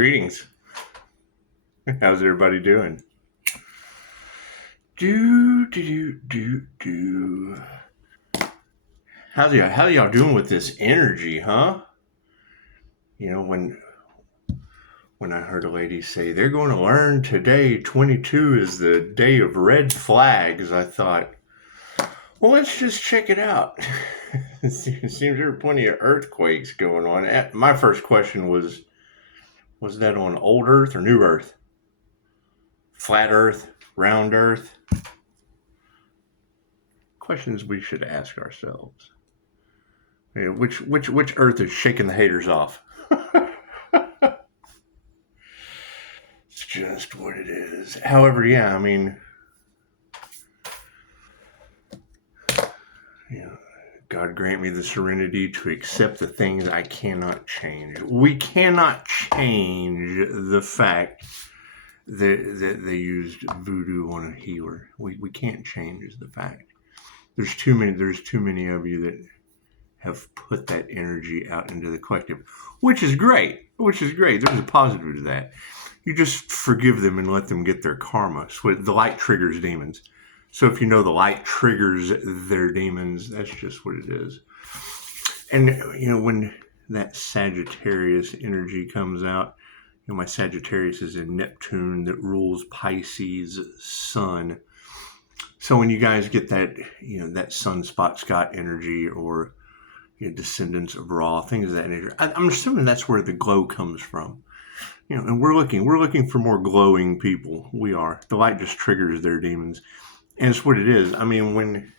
Greetings. How's everybody doing? Do. How y'all doing with this energy, huh? You know, when I heard a lady say they're going to learn today, 22 is the day of red flags, I thought, well, let's just check it out. It seems there are plenty of earthquakes going on. My first question was that on old Earth or new Earth? Flat Earth? Round Earth? Questions we should ask ourselves. You know, which Earth is shaking the haters off? It's just what it is. However, yeah, I mean, you know, God grant me the serenity to accept the things I cannot change. We cannot change the fact that they used voodoo on a healer. We can't change the fact. There's too many of you that have put that energy out into the collective, which is great. There's a positive to that. You just forgive them and let them get their karma. So the light triggers demons. So if you know the light triggers their demons, that's just what it is. And, you know, when that Sagittarius energy comes out, you know, my Sagittarius is in Neptune that rules Pisces sun. So when you guys get that, you know, that sunspot Scott energy or, you know, descendants of Ra, things of that nature, I'm assuming that's where the glow comes from. You know, and we're looking for more glowing people. We are. The light just triggers their demons. And it's what it is. I mean, when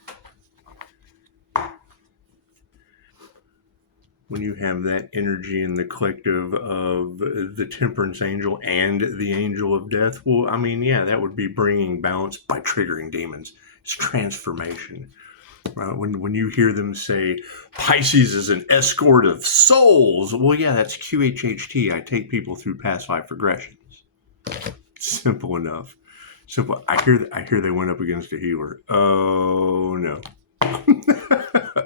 you have that energy in the collective of the temperance angel and the angel of death, well, I mean, yeah, that would be bringing balance by triggering demons. It's transformation. When you hear them say, Pisces is an escort of souls, well, yeah, that's QHHT. I take people through past life regressions. Simple enough. Simple. I hear they went up against a healer. Oh, no.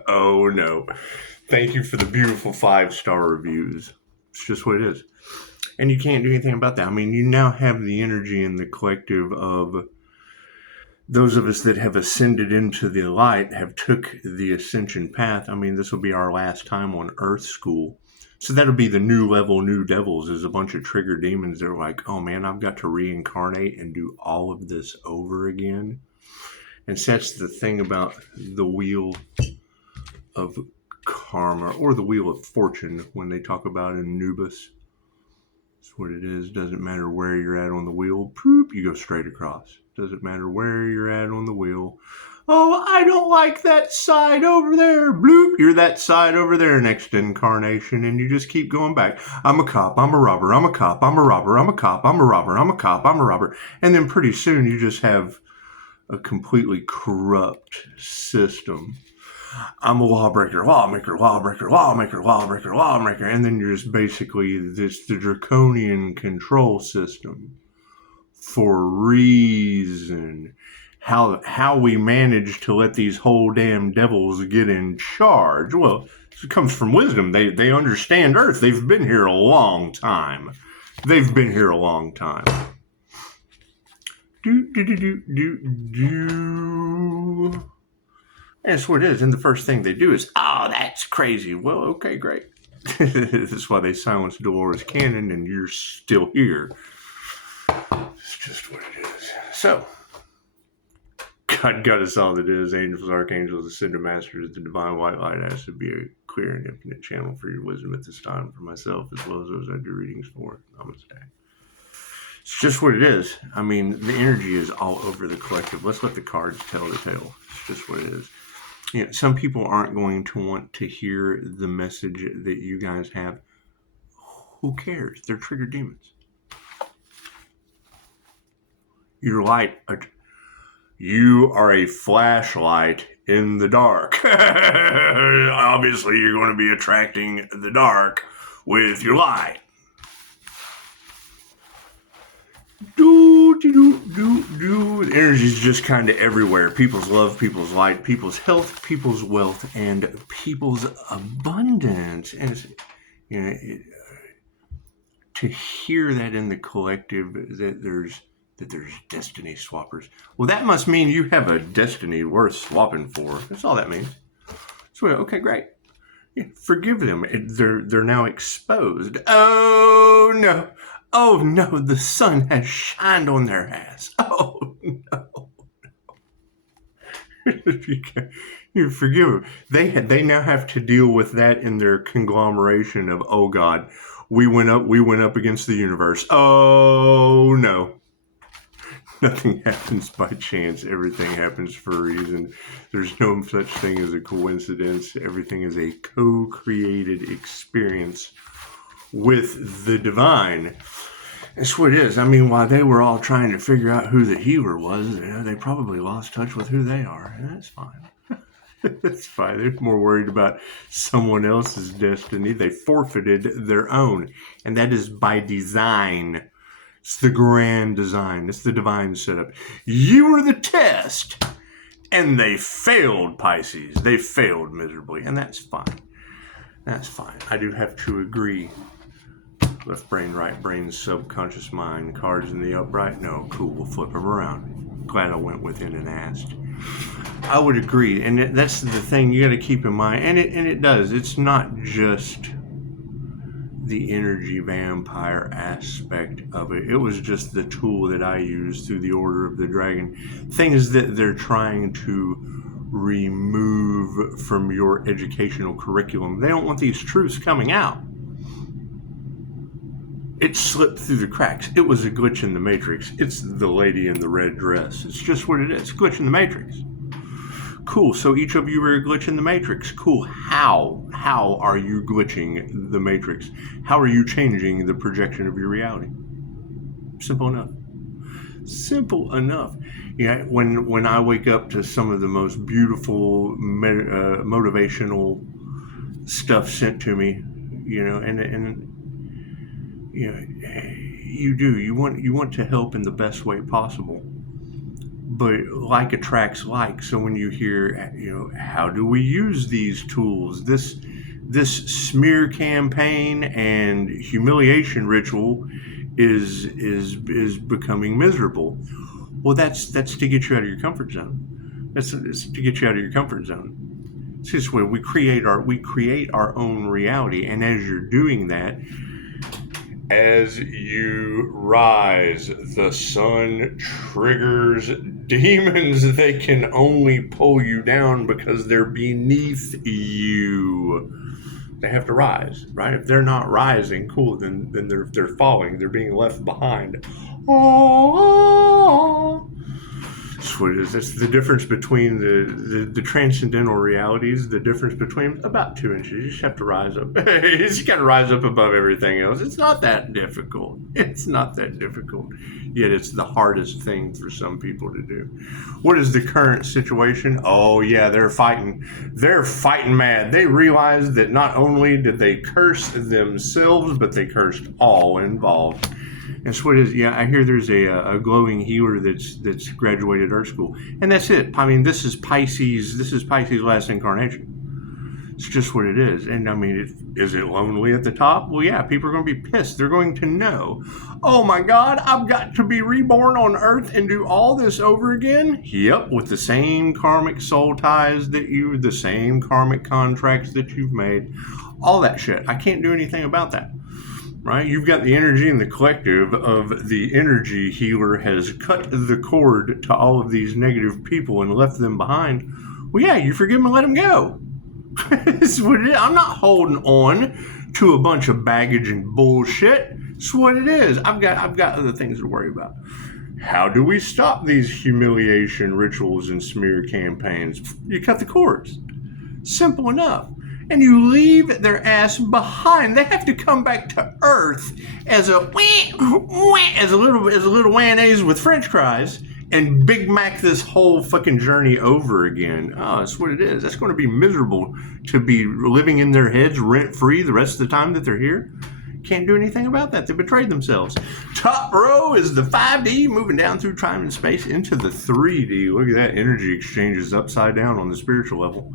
Oh, no. Thank you for the beautiful 5-star reviews. It's just what it is. And you can't do anything about that. I mean, you now have the energy in the collective of those of us that have ascended into the light, have took the ascension path. I mean, this will be our last time on Earth School. So that'll be the new level, new devils, is a bunch of trigger demons that are like, oh man, I've got to reincarnate and do all of this over again. And so that's the thing about the wheel of karma, or the wheel of fortune when they talk about Anubis. That's what it is. Doesn't matter where you're at on the wheel, poop, you go straight across. Doesn't matter where you're at on the wheel. Oh, I don't like that side over there. Bloop, you're that side over there next incarnation, and you just keep going back. I'm a cop, I'm a robber, I'm a cop, I'm a robber, I'm a cop, I'm a robber, I'm a cop, I'm a robber. And then pretty soon you just have a completely corrupt system. I'm a lawbreaker, lawmaker, lawbreaker, lawmaker, lawbreaker, lawmaker. And then you're just basically the draconian control system for reason. How we manage to let these whole damn devils get in charge. Well, it comes from wisdom. They understand Earth. They've been here a long time. That's what it is. And the first thing they do is, oh, that's crazy. Well, okay, great. This is why they silenced Dolores Cannon and you're still here. It's just what it is. So, God got us all that is. Angels, archangels, ascended masters, the divine white light has to be a clear and infinite channel for your wisdom at this time for myself as well as those I do readings for. Namaste. It's just what it is. I mean, the energy is all over the collective. Let's let the cards tell the tale. It's just what it is. You know, some people aren't going to want to hear the message that you guys have. Who cares? They're triggered demons. Your light, you are a flashlight in the dark. Obviously, you're going to be attracting the dark with your light. The energy's just kind of everywhere. People's love, people's light, people's health, people's wealth, and people's abundance. And it's, you know, to hear that in the collective that there's destiny swappers. Well, that must mean you have a destiny worth swapping for. That's all that means. So, okay, great. Yeah, forgive them. They're now exposed. Oh no. Oh no, the sun has shined on their ass. Oh no. You forgive them. They now have to deal with that in their conglomeration of, oh God, we went up against the universe. Oh no. Nothing happens by chance. Everything happens for a reason. There's no such thing as a coincidence. Everything is a co-created experience with the divine. That's what it is. I mean, while they were all trying to figure out who the healer was, they probably lost touch with who they are. And that's fine. That's fine. They're more worried about someone else's destiny. They forfeited their own. And that is by design. It's the grand design. It's the divine setup. You were the test. And they failed, Pisces. They failed miserably. And that's fine. That's fine. I do have to agree. Left brain, right brain, subconscious mind, cards in the upright. No, cool, we'll flip them around. Glad I went within and asked. I would agree, and that's the thing you got to keep in mind, and it does. It's not just the energy vampire aspect of it. It was just the tool that I used through the Order of the Dragon. Things that they're trying to remove from your educational curriculum. They don't want these truths coming out. It slipped through the cracks. It was a glitch in the matrix. It's the lady in the red dress. It's just what it is. Glitch in the matrix. Cool. So each of you are a glitch in the matrix. Cool. How are you glitching the matrix? How are you changing the projection of your reality? Simple enough. Simple enough. Yeah. When I wake up to some of the most beautiful motivational stuff sent to me, and you know, you want to help in the best way possible, but like attracts like. So when you hear, how do we use these tools? This smear campaign and humiliation ritual is becoming miserable. Well, that's to get you out of your comfort zone. That's to get you out of your comfort zone. It's just where we create our own reality, and as you're doing that. As you rise, the sun triggers demons. They can only pull you down because they're beneath you. They have to rise, right? If they're not rising, cool, then they're falling. They're being left behind. Oh. That's what it is. That's the difference between the transcendental realities. The difference between about 2 inches. You just have to rise up. You just got to rise up above everything else. It's not that difficult. It's not that difficult. Yet it's the hardest thing for some people to do. What is the current situation? Oh yeah, they're fighting. They're fighting mad. They realize that not only did they curse themselves, but they cursed all involved. That's what it is. Yeah, I hear there's a glowing healer that's graduated Earth School, and that's it. I mean, this is Pisces. This is Pisces' last incarnation. It's just what it is. And I mean, is it lonely at the top? Well, yeah. People are going to be pissed. They're going to know. Oh my God, I've got to be reborn on Earth and do all this over again. Yep, with the same karmic soul ties the same karmic contracts that you've made, all that shit. I can't do anything about that. Right? You've got the energy in the collective of the energy healer has cut the cord to all of these negative people and left them behind. Well, yeah, you forgive them and let them go. That's what it is. I'm not holding on to a bunch of baggage and bullshit. It's what it is. I've got other things to worry about. How do we stop these humiliation rituals and smear campaigns? You cut the cords. Simple enough. And you leave their ass behind. They have to come back to Earth as a little mayonnaise with French fries and Big Mac this whole fucking journey over again. Oh, that's what it is. That's going to be miserable to be living in their heads rent free the rest of the time that they're here. Can't do anything about that. They betrayed themselves. Top row is the 5D moving down through time and space into the 3D. Look at that. Energy exchange is upside down on the spiritual level.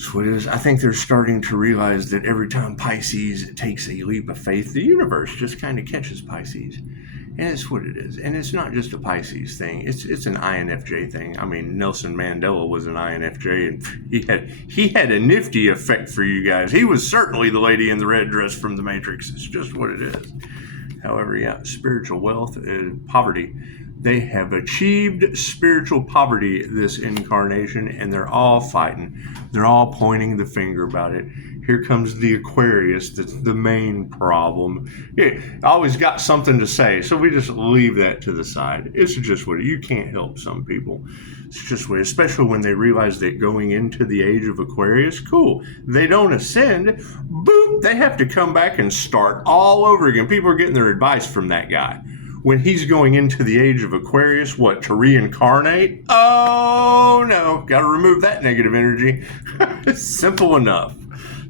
That's what it is. I think they're starting to realize that every time Pisces takes a leap of faith, the universe just kind of catches Pisces. And it's what it is. And it's not just a Pisces thing. It's an INFJ thing. I mean, Nelson Mandela was an INFJ, and he had a nifty effect for you guys. He was certainly the lady in the red dress from The Matrix. It's just what it is. However, yeah, spiritual wealth and poverty. They have achieved spiritual poverty this incarnation, and they're all fighting. They're all pointing the finger about it. Here comes the Aquarius that's the main problem. Yeah, always got something to say, so we just leave that to the side. It's just what you can't help some people. It's just what, especially when they realize that going into the age of Aquarius, cool. They don't ascend, boop, they have to come back and start all over again. People are getting their advice from that guy. When he's going into the age of Aquarius, what, to reincarnate? Oh, no, got to remove that negative energy. Simple enough.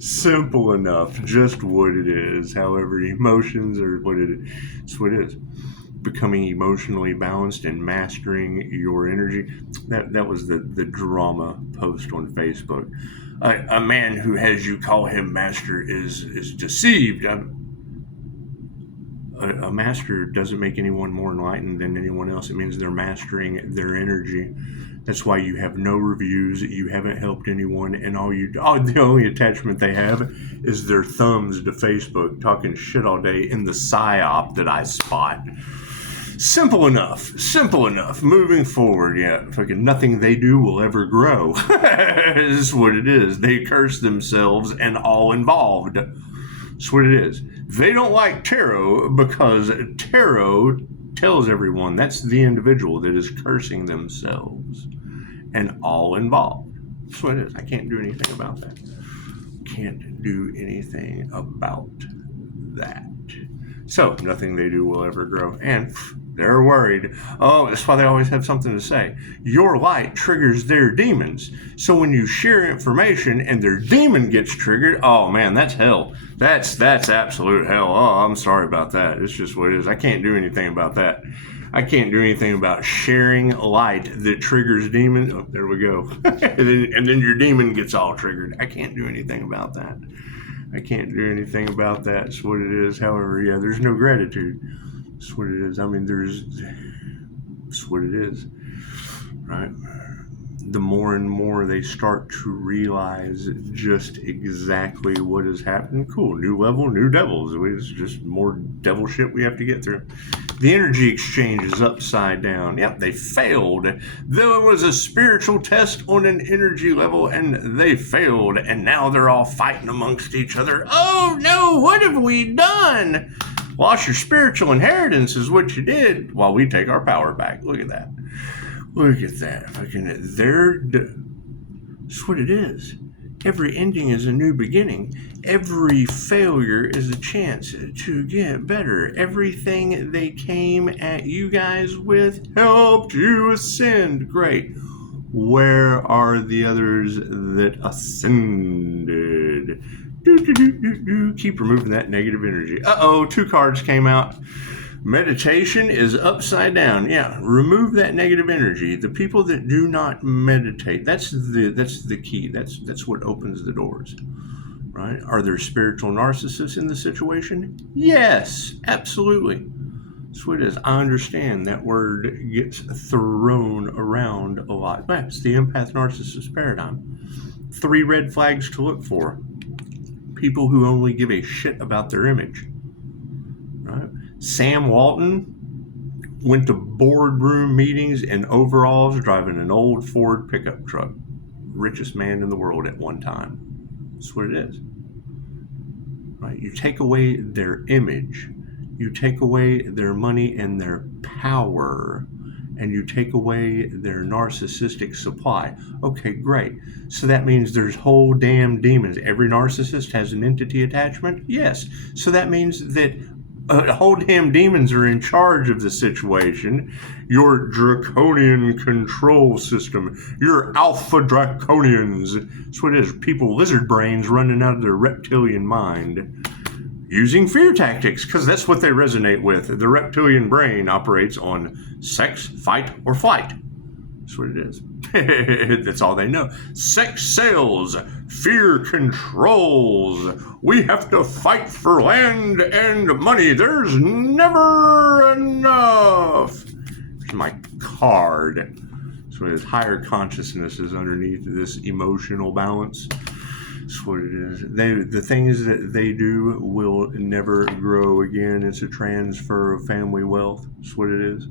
Simple enough. Just what it is. However, emotions are what it is. It's what it is. Becoming emotionally balanced and mastering your energy. That was the drama post on Facebook. A man who has you call him master is deceived. A master doesn't make anyone more enlightened than anyone else. It means they're mastering their energy. That's why you have no reviews. You haven't helped anyone, and the only attachment they have is their thumbs to Facebook, talking shit all day in the psyop that I spot. Simple enough. Simple enough. Moving forward, yeah. Fucking nothing they do will ever grow. This is what it is. They curse themselves and all involved. That's what it is. They don't like tarot because tarot tells everyone that's the individual that is cursing themselves and all involved. That's what it is. I can't do anything about that. Can't do anything about that. So, nothing they do will ever grow. And they're worried. Oh, that's why they always have something to say. Your light triggers their demons. So when you share information and their demon gets triggered, oh man, that's hell. That's absolute hell. Oh, I'm sorry about that. It's just what it is. I can't do anything about that. I can't do anything about sharing light that triggers demons. Oh, there we go. and then your demon gets all triggered. I can't do anything about that. I can't do anything about that. It's what it is. However, yeah, there's no gratitude. It's what it is. I mean, it's what it is, right? The more and more they start to realize just exactly what is happening. Cool, new level, new devils. It's just more devil shit we have to get through. The energy exchange is upside down. Yep, they failed. There was a spiritual test on an energy level, and they failed. And now they're all fighting amongst each other. Oh no, what have we done? Lost your spiritual inheritance is what you did while we take our power back. Look at that. Look at that. That's what it is. Every ending is a new beginning. Every failure is a chance to get better. Everything they came at you guys with helped you ascend. Great. Where are the others that ascended? Keep removing that negative energy. Uh-oh, 2 cards came out. Meditation is upside down. Yeah, remove that negative energy. The people that do not meditate, that's the key. That's what opens the doors. Right? Are there spiritual narcissists in the situation? Yes, absolutely. That's what it is. I understand that word gets thrown around a lot. That's the empath narcissist paradigm. 3 red flags to look for. People who only give a shit about their image. Right? Sam Walton went to boardroom meetings in overalls driving an old Ford pickup truck. Richest man in the world at one time. That's what it is. Right? You take away their image, you take away their money and their power, and you take away their narcissistic supply. Okay, great. So that means there's whole damn demons. Every narcissist has an entity attachment? Yes. So that means that whole damn demons are in charge of the situation. Your draconian control system. Your alpha draconians. That's what it is. People, lizard brains running out of their reptilian mind. Using fear tactics, because that's what they resonate with. The reptilian brain operates on sex, fight, or flight. That's what it is. That's all they know. Sex sells. Fear controls. We have to fight for land and money. There's never enough. Here's my card. So his higher consciousness is underneath this emotional balance. That's what it is. The things that they do will never grow again. It's a transfer of family wealth. That's what it is.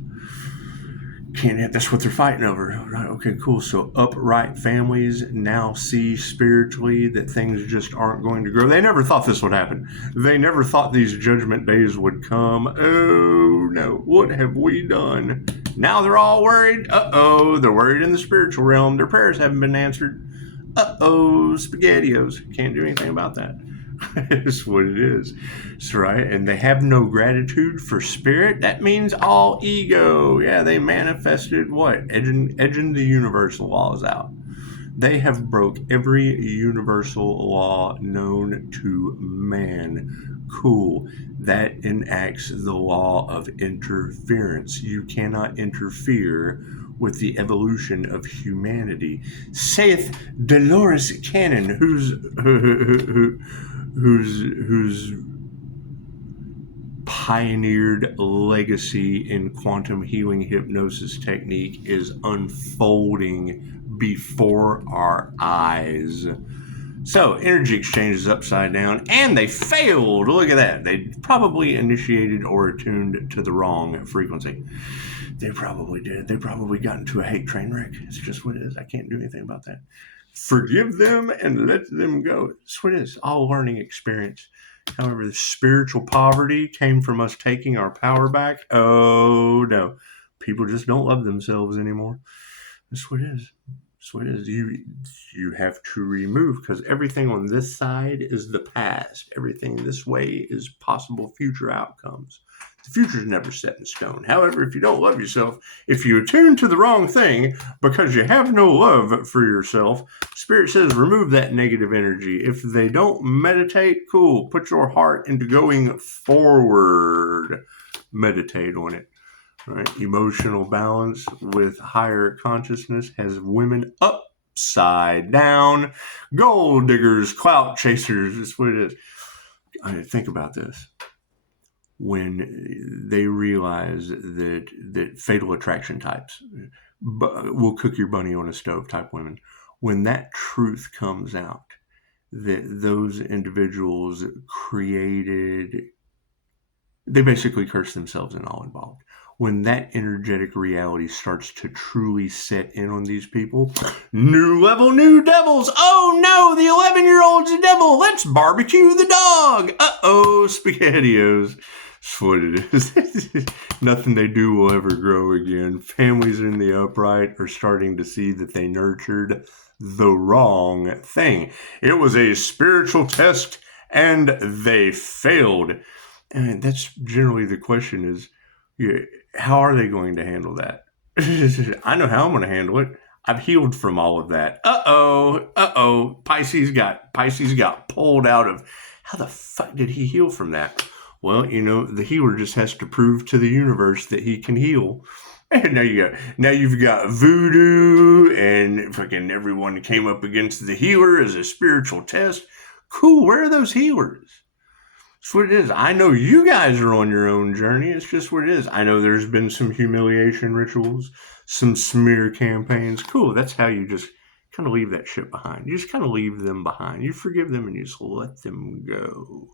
That's what they're fighting over. Right? Okay, cool. So upright families now see spiritually that things just aren't going to grow. They never thought this would happen. They never thought these judgment days would come. Oh no, what have we done? Now they're all worried. Uh-oh, they're worried in the spiritual realm. Their prayers haven't been answered. Uh-oh, SpaghettiOs. Can't do anything about that. It's what it is. That's right. And they have no gratitude for spirit. That means all ego. Yeah, they manifested what? Edging the universal laws out. They have broke every universal law known to man. Cool. That enacts the law of interference. You cannot interfere with the evolution of humanity, saith Dolores Cannon, whose pioneered legacy in quantum healing hypnosis technique is unfolding before our eyes. So, energy exchange is upside down, and they failed. Look at that. They probably initiated or attuned to the wrong frequency. They probably did. They probably got into a hate train wreck. It's just what it is. I can't do anything about that. Forgive them and let them go. It's what it is. All learning experience. However, the spiritual poverty came from us taking our power back. Oh, no. People just don't love themselves anymore. That's what it is. That's what it is. You have to remove, because everything on this side is the past. Everything this way is possible future outcomes. The future is never set in stone. However, if you don't love yourself, if you attune to the wrong thing because you have no love for yourself, Spirit says remove that negative energy. If they don't meditate, cool. Put your heart into going forward. Meditate on it. Right? Emotional balance with higher consciousness has women upside down. Gold diggers, clout chasers. That's what it is. I mean, think about this. When they realize that fatal attraction types will cook your bunny on a stove type women, when that truth comes out, that those individuals they basically curse themselves and all involved. When that energetic reality starts to truly set in on these people, new level, new devils. Oh no, the 11-year-old's a devil. Let's barbecue the dog. Uh-oh, SpaghettiOs. That's what it is. Nothing they do will ever grow again. Families in the upright are starting to see that they nurtured the wrong thing. It was a spiritual test and they failed. And that's generally the question is, how are they going to handle that? I know how I'm going to handle it. I've healed from all of that. Uh-oh. Pisces got pulled out of. How the fuck did he heal from that? Well, the healer just has to prove to the universe that he can heal. And now you've got voodoo and fucking everyone came up against the healer as a spiritual test. Cool, where are those healers? That's what it is. I know you guys are on your own journey. It's just what it is. I know there's been some humiliation rituals, some smear campaigns. Cool, that's how you just kind of leave that shit behind. You just kind of leave them behind. You forgive them and you just let them go.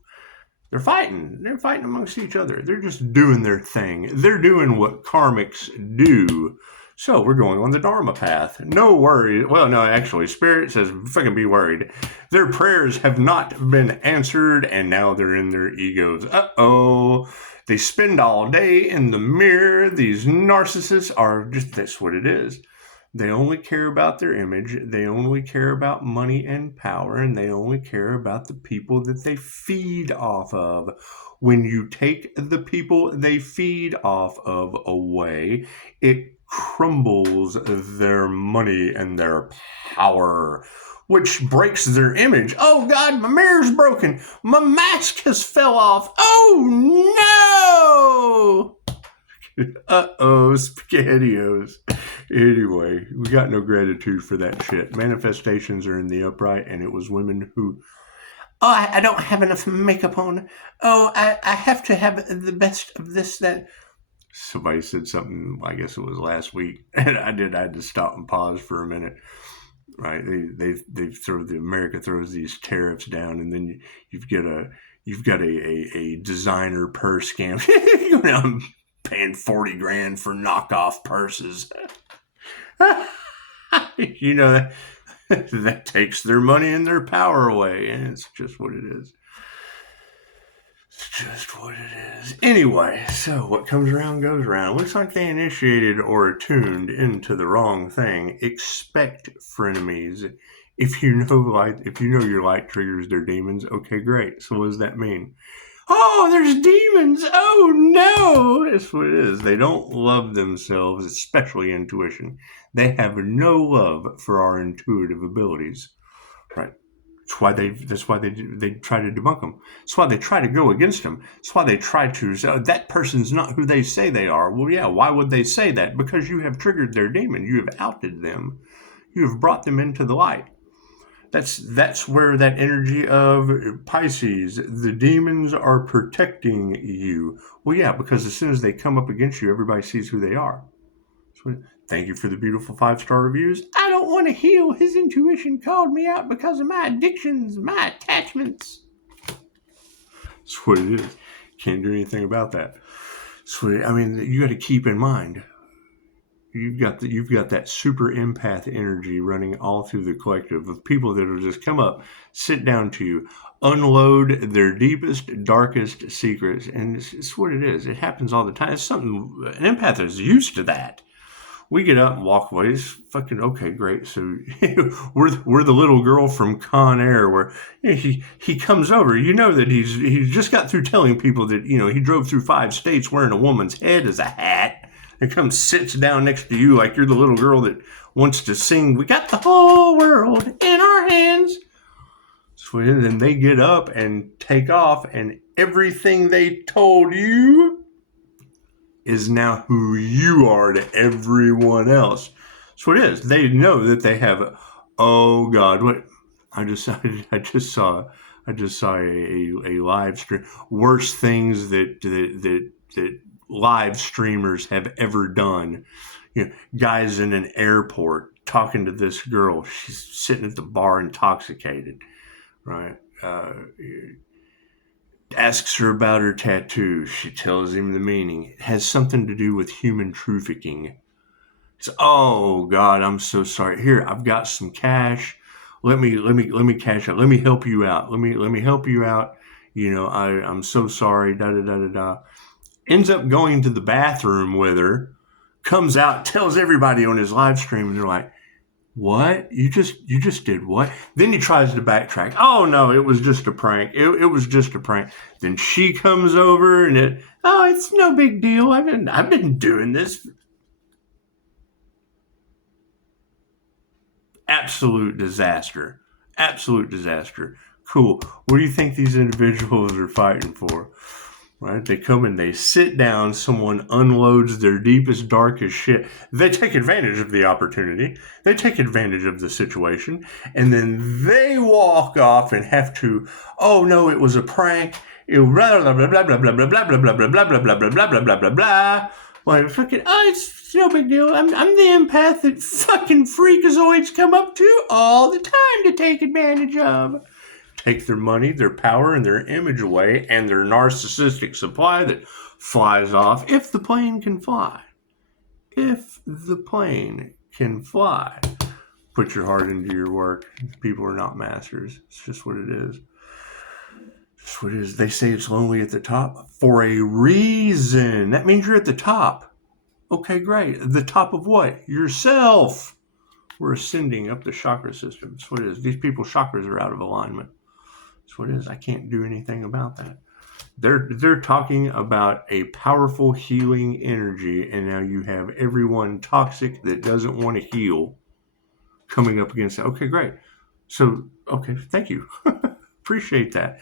They're fighting. They're fighting amongst each other. They're just doing their thing. They're doing what karmics do. So we're going on the Dharma path. No worry. Well, no, actually, Spirit says, fucking be worried. Their prayers have not been answered, and now they're in their egos. Uh-oh. They spend all day in the mirror. These narcissists are just, that's what it is. They only care about their image. They only care about money and power, and they only care about the people that they feed off of. When you take the people they feed off of away, it crumbles their money and their power, which breaks their image. Oh God, my mirror's broken. My mask has fell off. Oh no! Uh-oh, SpaghettiOs. Anyway, we got no gratitude for that shit. Manifestations are in the upright, and it was women who, oh, I don't have enough makeup on. Oh, I have to have the best of this, that. Somebody said something, I guess it was last week, and I had to stop and pause for a minute. Right? They throw America throws these tariffs down, and then you've got a designer purse scam. You know, I'm paying $40,000 for knockoff purses. You know, that takes their money and their power away, and it's just what it is. It's just what it is. Anyway, so what comes around goes around. Looks like they initiated or attuned into the wrong thing. Expect frenemies. If you know your light triggers their demons, okay, great. So what does that mean? Oh, there's demons. Oh no, that's what it is. They don't love themselves, especially intuition. They have no love for our intuitive abilities. Right. That's why they try to debunk them. That's why they try to go against them. That's why they try to say, oh, that person's not who they say they are. Well, yeah, why would they say that? Because you have triggered their demon. You have outed them. You have brought them into the light. That's where that energy of Pisces, the demons are protecting you. Well, yeah, because as soon as they come up against you, everybody sees who they are. So, thank you for the beautiful 5-star reviews. I don't want to heal. His intuition called me out because of my addictions, my attachments. That's what it is. Can't do anything about that. So, I mean, you got to keep in mind, you've got that super empath energy running all through the collective of people that will just come up, sit down to you, unload their deepest, darkest secrets, and it's what it is. It happens all the time. It's something an empath is used to that. We get up and walk away. It's fucking okay, great. So we're the little girl from Con Air, where he comes over. You know that he's just got through telling people that he drove through 5 states wearing a woman's head as a hat. And comes sits down next to you like you're the little girl that wants to sing. We got the whole world in our hands. So then they get up and take off, and everything they told you is now who you are to everyone else. So it is. They know that they have. Oh God! What? I just saw a live stream. Worst things that live streamers have ever done. Guys in an airport talking to this girl. She's sitting at the bar intoxicated, right? Asks her about her tattoo. She tells him the meaning. It has something to do with human trafficking. It's, oh God, I'm so sorry. Here, I've got some cash. Let me cash out. Let me help you out. Let me help you out. I'm so sorry. Da da da da da. Ends up going to the bathroom with her, comes out, tells everybody on his live stream, and they're like, what? You just did what? Then he tries to backtrack. Oh no, it was just a prank. It was just a prank. Then she comes over and it's no big deal. I've been doing this. Absolute disaster. Absolute disaster. Cool. What do you think these individuals are fighting for? Right? They come and they sit down. Someone unloads their deepest, darkest shit. They take advantage of the opportunity. They take advantage of the situation. And then they walk off and have to, oh no, it was a prank. Blah, blah, blah, blah, blah, blah, blah, blah, blah, blah, blah, blah, blah, blah, blah, blah, blah, blah, blah. Like, fucking, it's no big deal. I'm the empath that fucking freakazoids come up to all the time to take advantage of. Take their money, their power, and their image away, and their narcissistic supply that flies off if the plane can fly. If the plane can fly. Put your heart into your work. People are not masters. It's just what it is. It's what it is. They say it's lonely at the top for a reason. That means you're at the top. Okay, great. The top of what? Yourself. We're ascending up the chakra system. That's what it is. These people's chakras are out of alignment. That's what it is. I can't do anything about that. They're talking about a powerful healing energy, and now you have everyone toxic that doesn't want to heal coming up against that. Okay, great. So, okay, thank you. Appreciate that.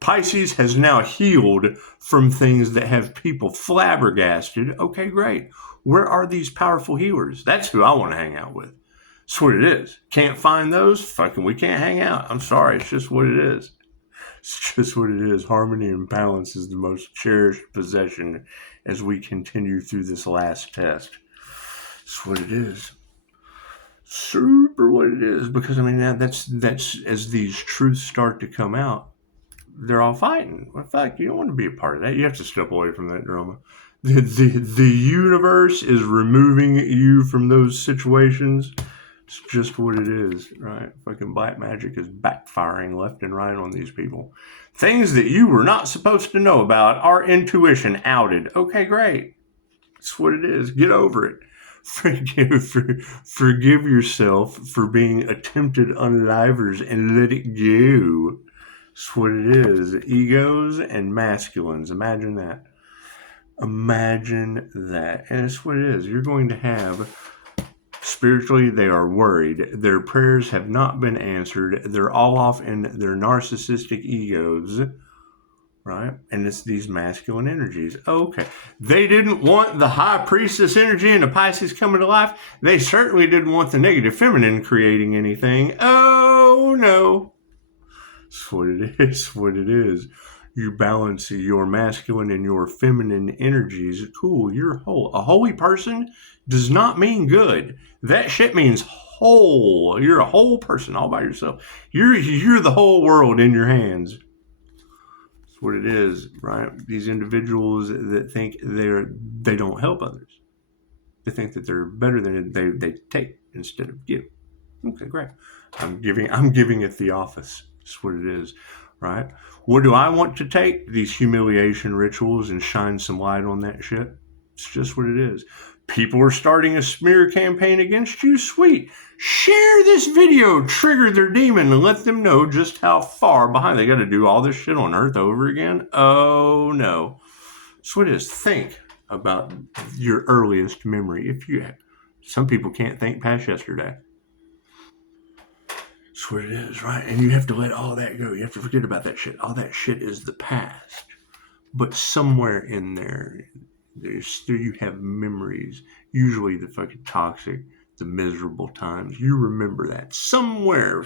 Pisces has now healed from things that have people flabbergasted. Okay, great. Where are these powerful healers? That's who I want to hang out with. That's what it is. Can't find those? Fucking, we can't hang out. I'm sorry. It's just what it is. It's just what it is. Harmony and balance is the most cherished possession as we continue through this last test. It's what it is. Super what it is. Because, I mean, that's as these truths start to come out, they're all fighting. Well, fuck, you don't want to be a part of that. You have to step away from that drama. The universe is removing you from those situations. It's just what it is, right? Fucking black magic is backfiring left and right on these people. Things that you were not supposed to know about, our intuition outed. Okay, great. That's what it is. Get over it. Forgive yourself for being attempted unlivers and let it go. That's what it is. Egos and masculines. Imagine that. Imagine that. And it's what it is. You're going to have... Spiritually, they are worried. Their prayers have not been answered. They're all off in their narcissistic egos, right? And it's these masculine energies. Okay. They didn't want the high priestess energy and the Pisces coming to life. They certainly didn't want the negative feminine creating anything. Oh, no. That's what it is. What it is. You balance your masculine and your feminine energies. Cool. You're whole. A holy person does not mean good. That shit means whole. You're a whole person all by yourself. You're the whole world in your hands. That's what it is, right? These individuals that think they don't help others. They think that they're better than they take instead of give. Okay, great. I'm giving it the office. That's what it is, right? What do I want to take? These humiliation rituals and shine some light on that shit. It's just what it is. People are starting a smear campaign against you. Sweet. Share this video, trigger their demon, and let them know just how far behind they got to do all this shit on Earth over again. Oh, no. So it is. Think about your earliest memory. If you have. Some people can't think past yesterday. That's what it is, right? And you have to let all that go. You have to forget about that shit. All that shit is the past. But somewhere in there you have memories, usually the fucking toxic, the miserable times. You remember that somewhere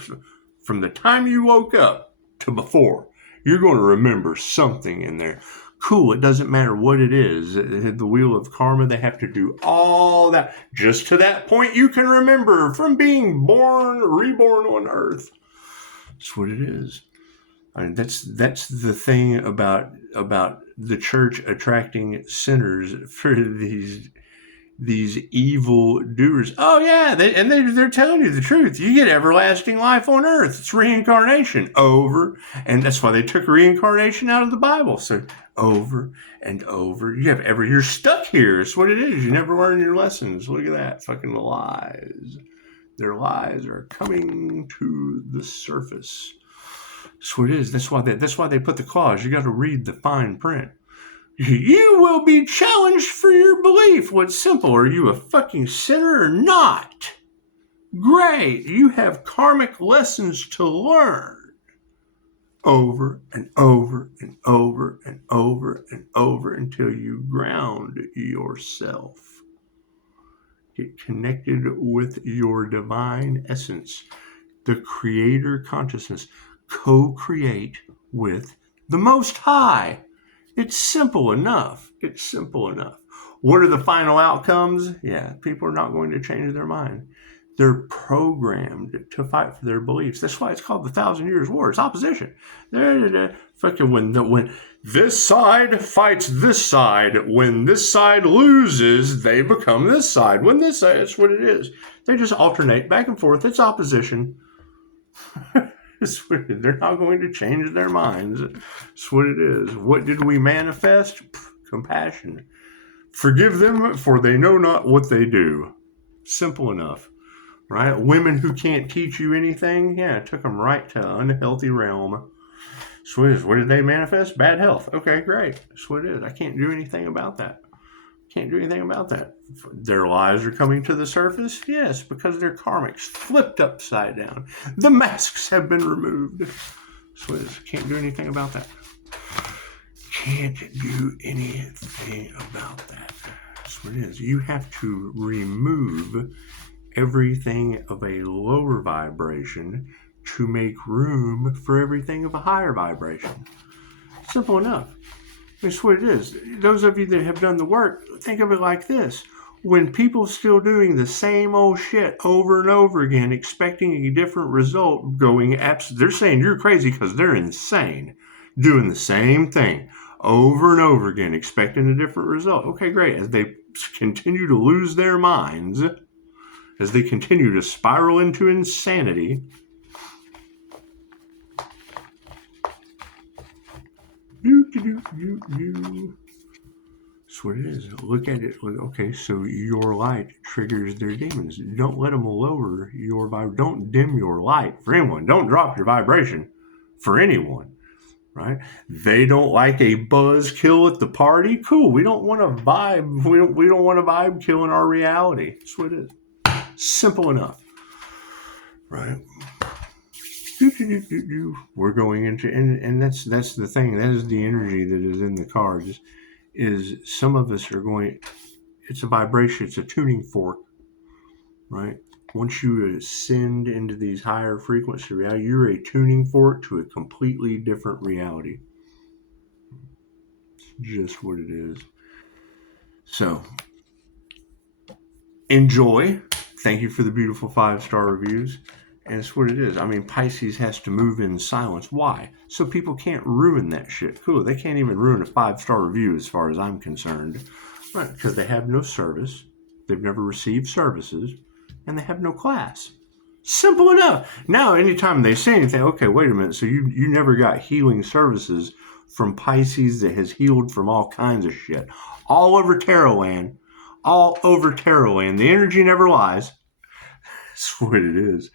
from the time you woke up to before. You're going to remember something in there. Cool, it doesn't matter what it is. The wheel of karma, they have to do all that. Just to that point you can remember from being reborn on Earth. That's what it is. I mean, that's the thing about the church attracting sinners for these evil doers. Oh yeah, they're telling you the truth. You get everlasting life on earth. It's reincarnation over, and that's why they took reincarnation out of the Bible. So over and over, you're stuck here. It's what it is. You never learn your lessons. Look at that, fucking lies. Their lies are coming to the surface. That's what it is. That's why they put the clause. You got to read the fine print. You will be challenged for your belief. What's simple? Are you a fucking sinner or not? Great. You have karmic lessons to learn. Over and over and over and over and over until you ground yourself. Get connected with your divine essence, the creator consciousness. Co-create with the Most High. It's simple enough. It's simple enough. What are the final outcomes? Yeah, people are not going to change their mind. They're programmed to fight for their beliefs. That's why it's called the 1,000 Years' War. It's opposition. Fucking when this side fights this side, when this side loses, they become this side. When this side, that's what it is. They just alternate back and forth. It's opposition. They're not going to change their minds. That's what it is. What did we manifest? Compassion. Forgive them, for they know not what they do. Simple enough, right? Women who can't teach you anything, yeah, it took them right to unhealthy realm. So it is. What did they manifest? Bad health. Okay, great. That's what it is. I can't do anything about that. Can't do anything about that. Their lies are coming to the surface? Yes, because they're karmics flipped upside down. The masks have been removed. So can't do anything about that. can't do anything about that. That's what it is. You have to remove everything of a lower vibration to make room for everything of a higher vibration. Simple enough. That's what it is. Those of you that have done the work, think of it like this. When people still doing the same old shit over and over again, expecting a different result, they're saying you're crazy because they're insane. Doing the same thing over and over again, expecting a different result. Okay, great. As they continue to lose their minds, as they continue to spiral into insanity, that's what it is. Look at it. Okay, so your light triggers their demons. Don't let them lower your vibration. Don't dim your light for anyone. Don't drop your vibration for anyone, right? They don't like a buzzkill at the party. Cool. We don't want to vibe. We don't want to vibe kill in our reality. That's what it is. Simple enough, right? We're going into, and that's the thing. That is the energy that is in the cards. Is some of us are going, it's a vibration, it's a tuning fork, right? Once you ascend into these higher frequency reality, you're a tuning fork to a completely different reality. It's just what it is. So, enjoy. Thank you for the beautiful 5-star reviews. And it's what it is. I mean, Pisces has to move in silence. Why? So people can't ruin that shit. Cool. They can't even ruin a 5-star review as far as I'm concerned. Right. Because they have no service. They've never received services. And they have no class. Simple enough. Now, anytime they say anything, okay, wait a minute. So you never got healing services from Pisces that has healed from all kinds of shit. All over Tarotland. All over Tarotland. The energy never lies. That's what it is.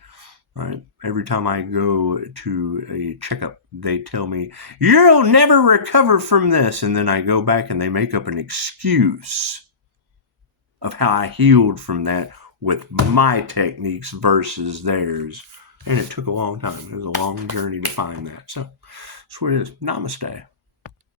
Right. Every time I go to a checkup, they tell me, you'll never recover from this. And then I go back and they make up an excuse of how I healed from that with my techniques versus theirs. And it took a long time. It was a long journey to find that. So that's what it is. Namaste.